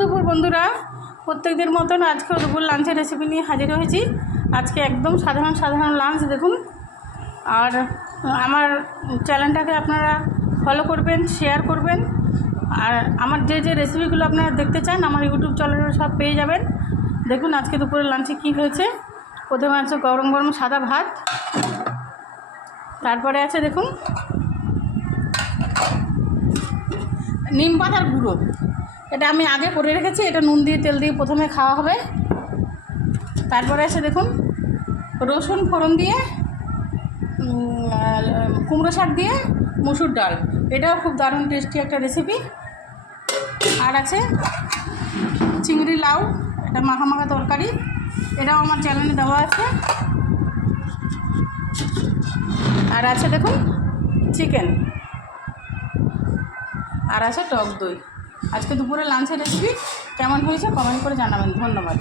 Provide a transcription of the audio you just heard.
দুপুর বন্ধুরা, প্রত্যেকদিন মতন আজকেও দুপুর লাঞ্চের রেসিপি নিয়ে হাজির হয়েছি। আজকে একদম সাধারণ লাঞ্চ দেখুন। আর আমার চ্যানেলটাকে আপনারা ফলো করবেন, শেয়ার করবেন। আর আমার যে রেসিপিগুলো আপনারা দেখতে চান আমার ইউটিউব চ্যানেলে সব পেয়ে যাবেন। দেখুন আজকে দুপুরের লাঞ্চে কী হয়েছে। প্রথমে আছে গরম গরম সাদা ভাত, তারপরে আছে দেখুন নিম পাতার গুঁড়ো। এটা আমি আগে করে রেখেছি, এটা নুন দিয়ে তেল দিয়ে প্রথমে খাওয়া হবে। তারপরে আছে দেখুন রসুন ফোড়ন দিয়ে কুমড়ো শাক দিয়ে মুসুর ডাল, এটাও খুব দারুণ টেস্টি একটা রেসিপি। আর আছে চিংড়ি লাউ, এটা মাখা মাখা তরকারি, এটাও আমার চ্যানেলে দেওয়া আছে। আর আছে দেখুন চিকেন, আর আছে টক দই। আজকে দুপুরে লাঞ্চের রেসিপি কেমন হয়েছে কমেন্ট করে জানাবেন। ধন্যবাদ।